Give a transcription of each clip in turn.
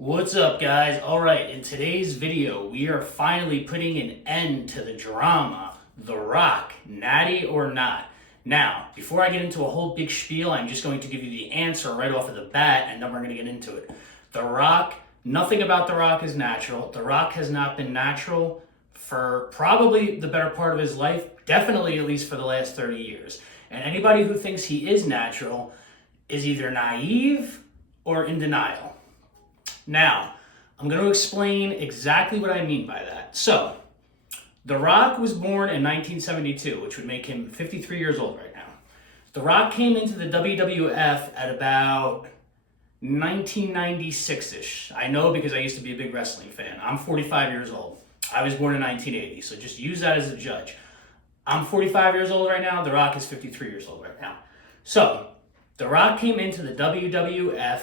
What's up, guys? Alright, in today's video, we are finally putting an end to the drama, The Rock, Natty or Not. Now, before I get into a whole big spiel, I'm just going to give you the answer right off of the bat, and then we're going to get into it. The Rock, nothing about The Rock is natural. The Rock has not been natural for probably the better part of his life, definitely at least for the last 30 years. And anybody who thinks he is natural is either naive or in denial. Now, I'm going to explain exactly what I mean by that. So, The Rock was born in 1972, which would make him 53 years old right now. The Rock came into the WWF at about 1996-ish. I know because I used to be a big wrestling fan. I'm 45 years old. I was born in 1980, so just use that as a judge. I'm 45 years old right now. The Rock is 53 years old right now. So, The Rock came into the WWF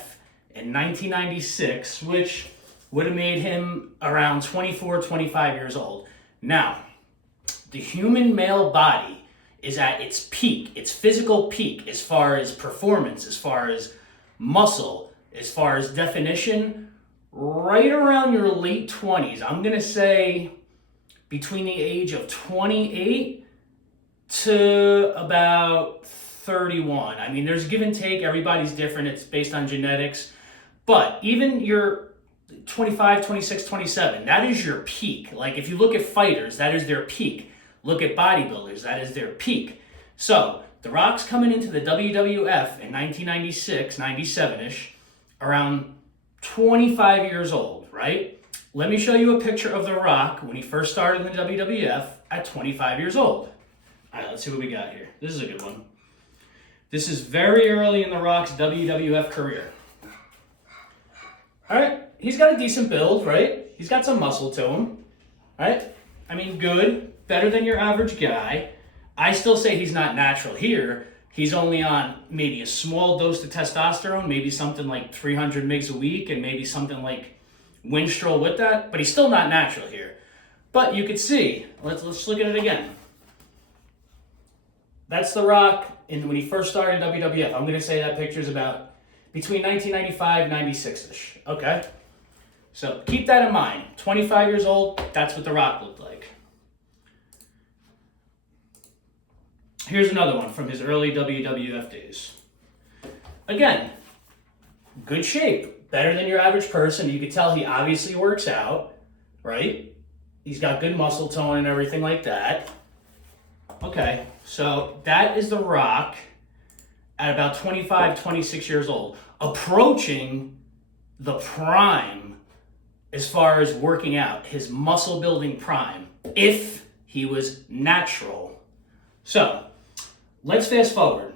in 1996, which would have made him around 24, 25 years old. Now, the human male body is at its peak, its physical peak, as far as performance, as far as muscle, as far as definition, right around your late 20s. I'm going to say between the age of 28 to about 31. I mean, there's give and take. Everybody's different. It's based on genetics. But even your 25, 26, 27, that is your peak. Like if you look at fighters, that is their peak. Look at bodybuilders, that is their peak. So The Rock's coming into the WWF in 1996, 97-ish, around 25 years old, right? Let me show you a picture of The Rock when he first started in the WWF at 25 years old. All right, let's see what we got here. This is a good one. This is very early in The Rock's WWF career. All right, he's got a decent build, right? He's got some muscle to him, right? I mean, good, better than your average guy. I still say he's not natural here. He's only on maybe a small dose of testosterone, maybe something like 300 mgs a week, and maybe something like Winstrol with that, but he's still not natural here. But you could see, let's look at it again. That's The Rock when he first started WWF. I'm going to say that picture's about between 1995 and 96-ish, okay? So keep that in mind. 25 years old, that's what The Rock looked like. Here's another one from his early WWF days. Again, good shape, better than your average person. You could tell he obviously works out, right? He's got good muscle tone and everything like that. Okay, so that is The Rock at about 25, 26 years old, approaching the prime as far as working out, his muscle building prime, if he was natural. So, let's fast forward.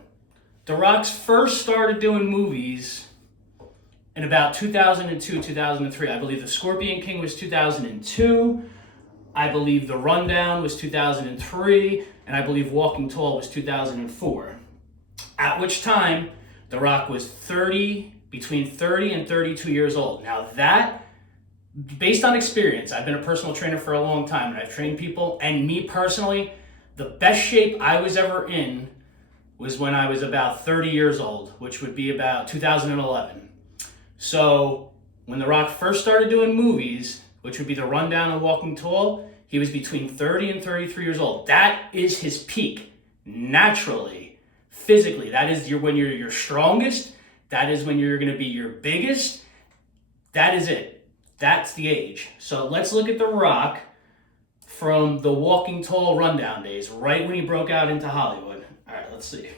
The Rock's first started doing movies in about 2002, 2003. I believe The Scorpion King was 2002. I believe The Rundown was 2003. And I believe Walking Tall was 2004. At which time, The Rock was between 30 and 32 years old. Now that, based on experience, I've been a personal trainer for a long time, and I've trained people, and me personally, the best shape I was ever in was when I was about 30 years old, which would be about 2011. So when The Rock first started doing movies, which would be The Rundown and Walking Tall, he was between 30 and 33 years old. That is his peak, naturally, physically. That is when you're your strongest. That is when you're going to be your biggest. That is it. That's the age. So let's look at The Rock from the Walking Tall Rundown days, right when he broke out into Hollywood. All right, let's see.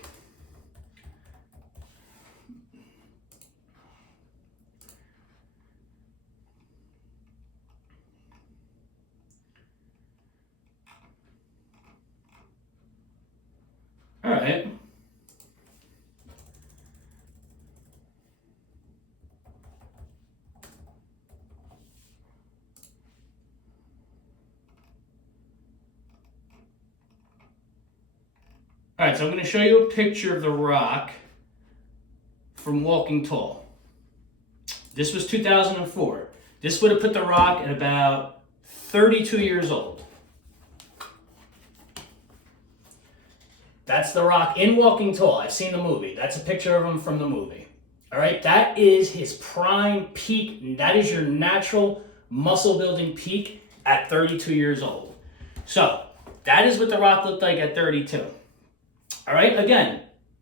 All right. All right, so I'm going to show you a picture of The Rock from Walking Tall. This was 2004. This would have put The Rock at about 32 years old. That's The Rock in Walking Tall. I've seen the movie. That's a picture of him from the movie. All right, that is his prime peak. That is your natural muscle building peak at 32 years old. So that is what The Rock looked like at 32. All right, again,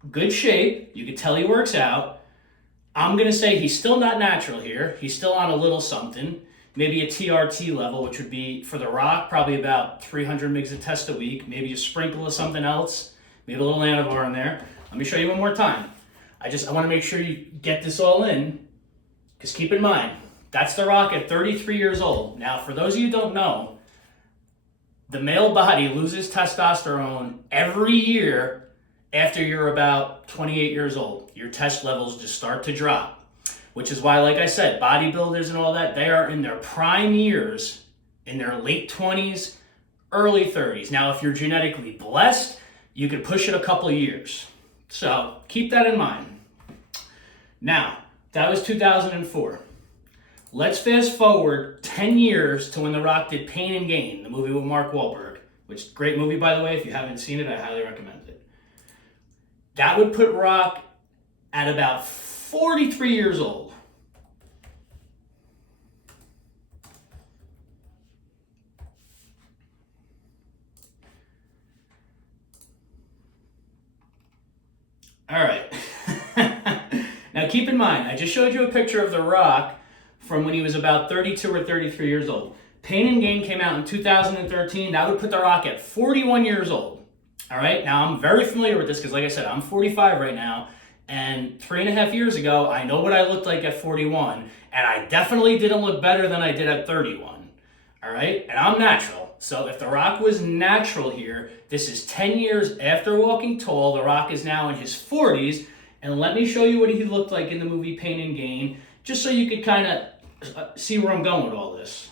good shape. You can tell he works out. I'm going to say he's still not natural here. He's still on a little something, maybe a TRT level, which would be for The Rock, probably about 300 mgs of test a week, maybe a sprinkle of something else, maybe a little Anavar in there. Let me show you one more time. I want to make sure you get this all in, because keep in mind, that's The Rock at 33 years old. Now, for those of you who don't know, the male body loses testosterone every year after you're about 28 years old. Your test levels just start to drop, which is why, like I said, bodybuilders and all that, they are in their prime years, in their late 20s, early 30s. Now, if you're genetically blessed, you could push it a couple of years. So keep that in mind. Now, that was 2004. Let's fast forward 10 years to when The Rock did Pain and Gain, the movie with Mark Wahlberg, which great movie, by the way. If you haven't seen it, I highly recommend it. That would put Rock at about 43 years old. All right. Now keep in mind, I just showed you a picture of The Rock from when he was about 32 or 33 years old. Pain and Gain came out in 2013. That would put The Rock at 41 years old. All right. Now I'm very familiar with this because, like I said, I'm 45 right now. And 3.5 years ago, I know what I looked like at 41. And I definitely didn't look better than I did at 31. All right. And I'm natural. So if The Rock was natural here, this is 10 years after Walking Tall. The Rock is now in his 40s. And let me show you what he looked like in the movie Pain and Gain, just so you could kind of see where I'm going with all this.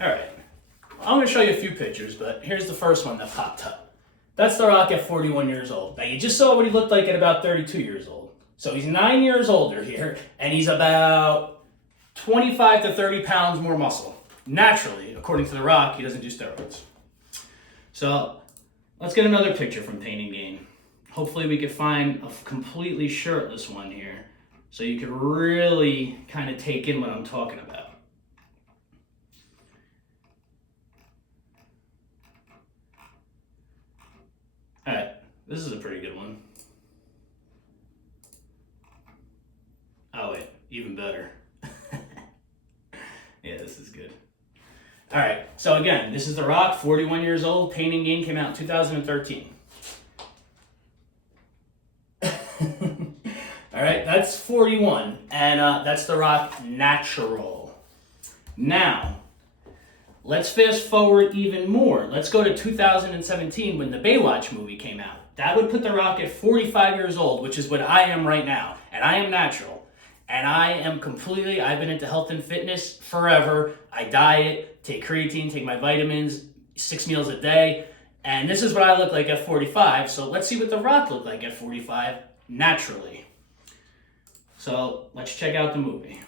All right. I'm going to show you a few pictures, but here's the first one that popped up. That's The Rock at 41 years old. Now, you just saw what he looked like at about 32 years old. So he's 9 years older here, and he's about 25 to 30 pounds more muscle. Naturally, according to The Rock, he doesn't do steroids. So let's get another picture from Pain and Gain. Hopefully we could find a completely shirtless one here so you could really kind of take in what I'm talking about. All right, this is a pretty good one. Oh wait, even better. Yeah, this is good. All right, so again, this is The Rock, 41 years old. Pain and Gain came out in 2013. All right, that's 41, and that's The Rock natural. Now, let's fast forward even more. Let's go to 2017 when the Baywatch movie came out. That would put The Rock at 45 years old, which is what I am right now, and I am natural. And I am completely, I've been into health and fitness forever. I diet, take creatine, take my vitamins, 6 meals a day. And this is what I look like at 45. So let's see what The Rock looked like at 45 naturally. So let's check out the movie.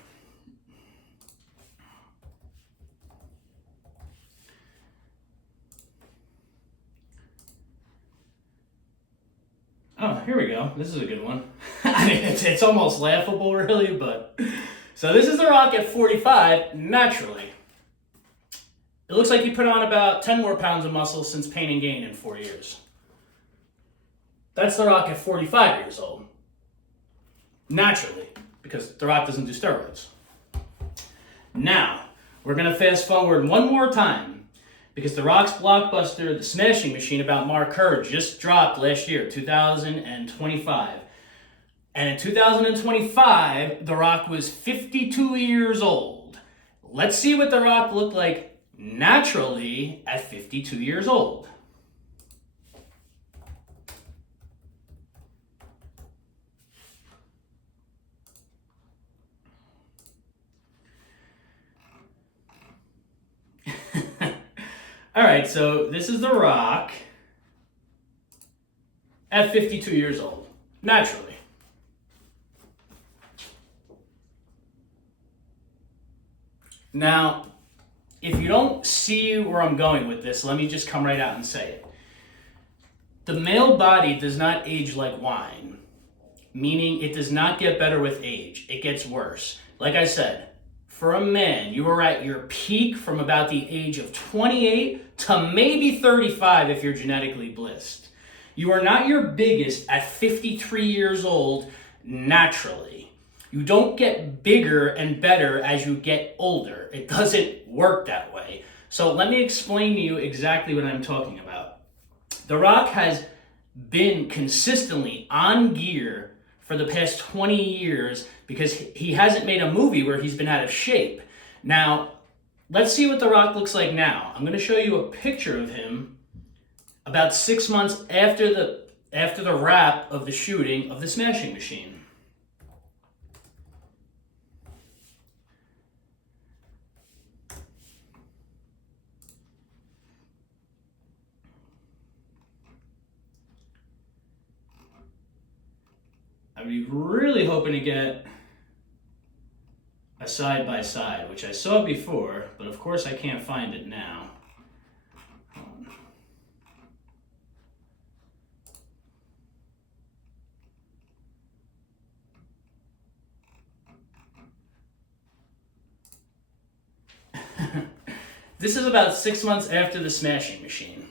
Oh, here we go. This is a good one. I mean, it's almost laughable, really, but... So this is The Rock at 45, naturally. It looks like he put on about 10 more pounds of muscle since Pain and Gain in 4 years. That's The Rock at 45 years old. Naturally, because The Rock doesn't do steroids. Now, we're going to fast forward one more time. Because The Rock's blockbuster, The Smashing Machine, about Mark Kerr, just dropped last year, 2025. And in 2025, The Rock was 52 years old. Let's see what The Rock looked like naturally at 52 years old. All right, so this is The Rock at 52 years old, naturally. Now, if you don't see where I'm going with this, let me just come right out and say it. The male body does not age like wine, meaning it does not get better with age. It gets worse. Like I said, for a man, you are at your peak from about the age of 28 to maybe 35 if you're genetically blessed. You are not your biggest at 53 years old naturally. You don't get bigger and better as you get older. It doesn't work that way. So let me explain to you exactly what I'm talking about. The Rock has been consistently on gear for the past 20 years because he hasn't made a movie where he's been out of shape. Now, let's see what The Rock looks like now. I'm going to show you a picture of him about 6 months after the wrap of the shooting of The Smashing Machine. I'm really hoping to get a side-by-side, which I saw before, but of course I can't find it now. This is about 6 months after The Smashing Machine.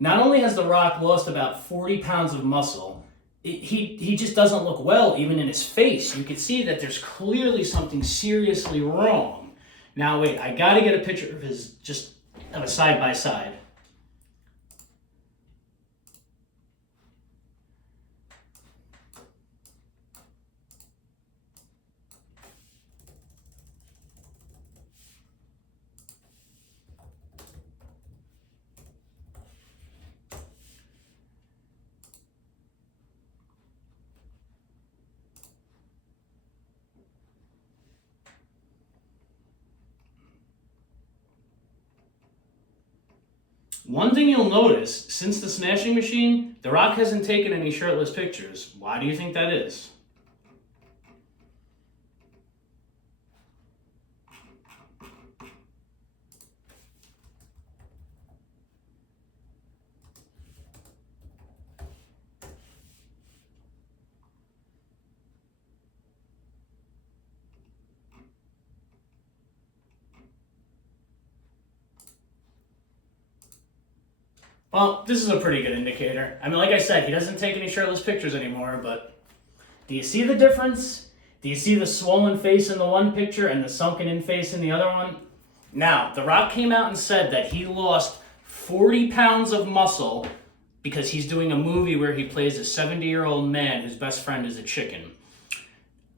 Not only has The Rock lost about 40 pounds of muscle, he just doesn't look well even in his face. You can see that there's clearly something seriously wrong. Now wait, I gotta get a picture of a side-by-side. One thing you'll notice, since The Smashing Machine, The Rock hasn't taken any shirtless pictures. Why do you think that is? Well, this is a pretty good indicator. I mean, like I said, he doesn't take any shirtless pictures anymore, but do you see the difference? Do you see the swollen face in the one picture and the sunken in face in the other one? Now, The Rock came out and said that he lost 40 pounds of muscle because he's doing a movie where he plays a 70-year-old man whose best friend is a chicken.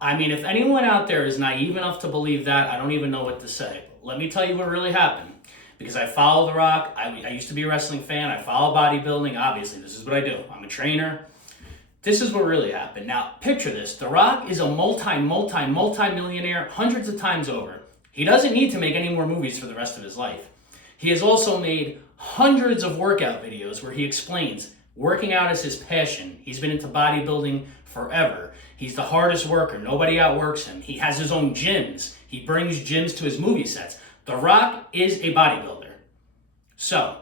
I mean, if anyone out there is naive enough to believe that, I don't even know what to say. Let me tell you what really happened. Because I follow The Rock, I used to be a wrestling fan, I follow bodybuilding, obviously, this is what I do. I'm a trainer. This is what really happened. Now, picture this. The Rock is a multi-millionaire hundreds of times over. He doesn't need to make any more movies for the rest of his life. He has also made hundreds of workout videos where he explains working out is his passion. He's been into bodybuilding forever. He's the hardest worker. Nobody outworks him. He has his own gyms. He brings gyms to his movie sets. The Rock is a bodybuilder. So,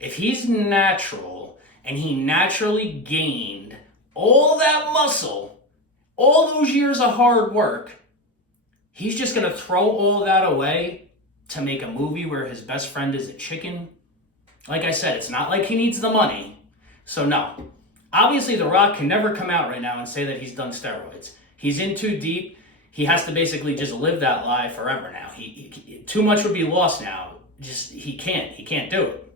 if he's natural and he naturally gained all that muscle, all those years of hard work, he's just going to throw all that away to make a movie where his best friend is a chicken? Like I said, it's not like he needs the money. So no. Obviously, The Rock can never come out right now and say that he's done steroids. He's in too deep. He has to basically just live that lie forever now. Too much would be lost now. He can't do it.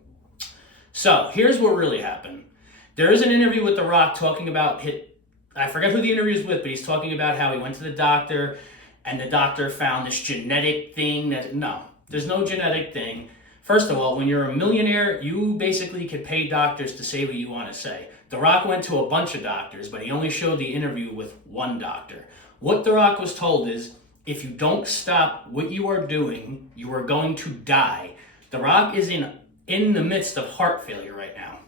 So here's what really happened. There is an interview with The Rock talking about, I forget who the interview is with, but he's talking about how he went to the doctor and the doctor found this genetic thing no, there's no genetic thing. First of all, when you're a millionaire, you basically could pay doctors to say what you want to say. The Rock went to a bunch of doctors, but he only showed the interview with one doctor. What The Rock was told is, if you don't stop what you are doing, you are going to die. The Rock is in the midst of heart failure right now.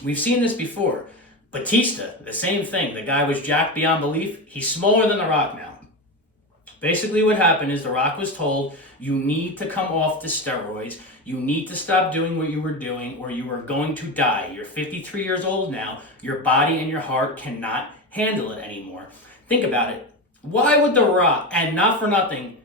We've seen this before. Batista, the same thing. The guy was jacked beyond belief. He's smaller than The Rock now. Basically what happened is The Rock was told, you need to come off the steroids. You need to stop doing what you were doing or you are going to die. You're 53 years old now. Your body and your heart cannot handle it anymore. Think about it. Why would The Rock, and not for nothing,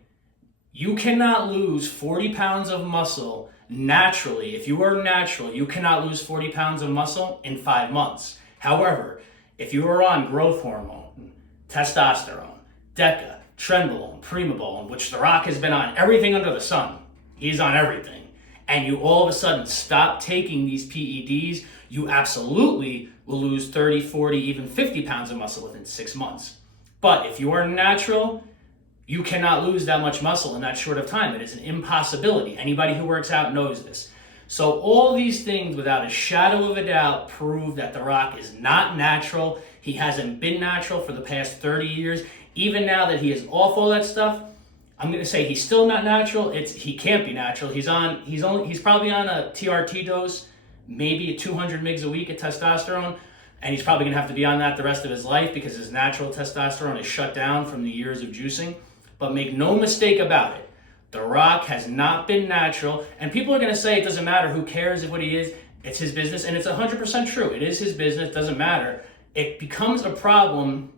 you cannot lose 40 pounds of muscle naturally. If you are natural, you cannot lose 40 pounds of muscle in 5 months. However, if you are on growth hormone, testosterone, DECA, trenbolone, primobolan, which The Rock has been on everything under the sun. He's on everything. And you all of a sudden stop taking these PEDs, you absolutely will lose 30, 40, even 50 pounds of muscle within 6 months. But if you are natural, you cannot lose that much muscle in that short of time. It is an impossibility. Anybody who works out knows this. So all these things, without a shadow of a doubt, prove that The Rock is not natural. He hasn't been natural for the past 30 years. Even now that he is off all that stuff, I'm going to say he's still not natural. He can't be natural. He's probably on a TRT dose, maybe 200 mgs a week of testosterone, and he's probably going to have to be on that the rest of his life because his natural testosterone is shut down from the years of juicing. But make no mistake about it, The Rock has not been natural, and people are going to say it doesn't matter, who cares if what he is, it's his business, and it's 100% true. It is his business, doesn't matter. It becomes a problem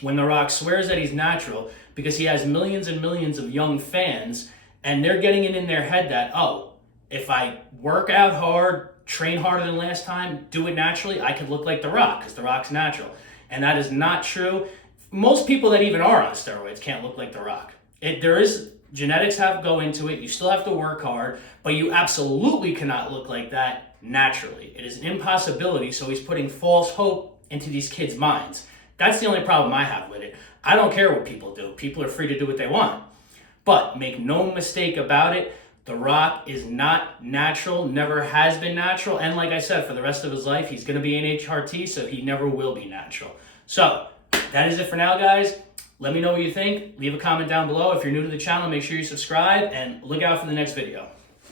when The Rock swears that he's natural because he has millions and millions of young fans, and they're getting it in their head that, oh, if I work out hard, train harder than last time, do it naturally, I could look like The Rock because The Rock's natural. And that is not true. Most people that even are on steroids can't look like The Rock. There is genetics go into it. You still have to work hard, but you absolutely cannot look like that naturally. It is an impossibility, so he's putting false hope into these kids' minds. That's the only problem I have with it. I don't care what people do. People are free to do what they want. But make no mistake about it, The Rock is not natural, never has been natural, and like I said, for the rest of his life, he's going to be an HRT, so he never will be natural. So, that is it for now, guys. Let me know what you think. Leave a comment down below. If you're new to the channel, make sure you subscribe, and look out for the next video.